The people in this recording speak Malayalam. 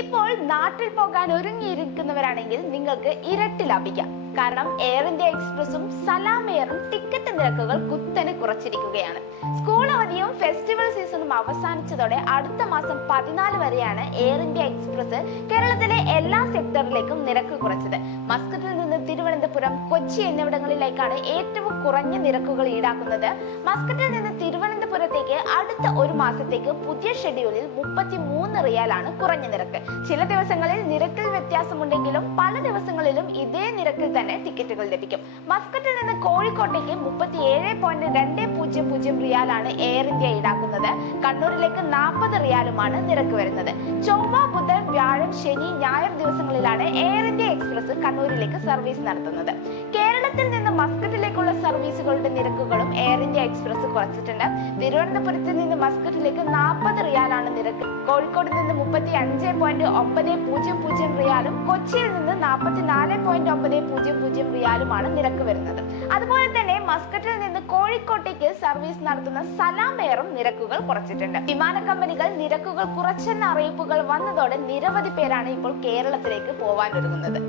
ഇപ്പോൾ നാട്ടിൽ പോകാൻ ഒരുങ്ങിയിരിക്കുന്നവരാണെങ്കിൽ നിങ്ങൾക്ക് ഇരട്ടി ലാഭിക്കാം. കാരണം എയർ ഇന്ത്യ എക്സ്പ്രസും സലാം എയറും ടിക്കറ്റ് നിരക്കുകൾ കുത്തനെ കുറച്ചിരിക്കുകയാണ്. സ്കൂൾ അവധിയും ഫെസ്റ്റിവൽ സീസണും അവസാനിച്ചതോടെ അടുത്ത മാസം 14 വരെയാണ് എയർ ഇന്ത്യ എക്സ്പ്രസ് കേരളത്തിലെ എല്ലാ സെക്ടറിലേക്കും നിരക്ക് കുറച്ചത്. മസ്കറ്റിൽ നിന്ന് തിരുവനന്തപുരം, കൊച്ചി എന്നിവിടങ്ങളിലേക്കാണ് ഏറ്റവും കുറഞ്ഞ നിരക്കുകൾ ഈടാക്കുന്നത്. മസ്കറ്റിൽ നിന്ന് തിരുവനന്തപുരത്തേക്ക് അടുത്ത ഒരു മാസത്തേക്ക് പുതിയ ഷെഡ്യൂളിൽ 33 റിയാലാണ് കുറഞ്ഞ നിരക്ക്. ചില ദിവസങ്ങളിൽ നിരക്കിൽ വ്യത്യാസമുണ്ടെങ്കിലും പല ദിവസങ്ങളിലും ഇതേ നിരക്കിൽ തന്നെ ടിക്കറ്റുകൾ ലഭിക്കും. മസ്കറ്റിൽ നിന്ന് കോഴിക്കോട്ടേക്ക് 37.200 റിയാലാണ് എയർ ഇന്ത്യ ഈടാക്കുന്നത്. കണ്ണൂരിലേക്ക് 40 റിയാലുമാണ് നിരക്ക് വരുന്നത്. ചൊവ്വ, ബുധൻ, വ്യാഴം, ശനി, ഞായർ ദിവസങ്ങളിലാണ് എയർ ഇന്ത്യ എക്സ്പ്രസ് കണ്ണൂരിലേക്ക് സർവീസ് നടത്തുന്നത്. കേരളത്തിൽ നിന്ന് മസ്കറ്റിലേക്കുള്ള സർവീസുകളുടെ നിരക്കുകളും എയർ ഇന്ത്യ എക്സ്പ്രസ് കുറച്ചിട്ടുണ്ട്. തിരുവനന്തപുരത്ത് നിന്ന് മസ്കറ്റിലേക്ക് 40 റിയാലാണ് നിരക്ക്. കോഴിക്കോട് നിന്ന് 35.900 റിയാലും കൊച്ചിയിൽ നിന്ന് 44.900 റിയാലുമാണ് നിരക്ക് വരുന്നത്. അതുപോലെ തന്നെ മസ്കറ്റിൽ നിന്ന് കോഴിക്കോട്ടേക്ക് സർവീസ് നടത്തുന്ന സലാം എയറും നിരക്കുകൾ കുറച്ചിട്ടുണ്ട്. വിമാന കമ്പനികൾ നിരക്കുകൾ കുറച്ചെന്ന അറിയിപ്പുകൾ വന്നതോടെ നിരവധി പേരാണ് ഇപ്പോൾ കേരളത്തിലേക്ക് പോവാൻ ഒരുങ്ങുന്നത്.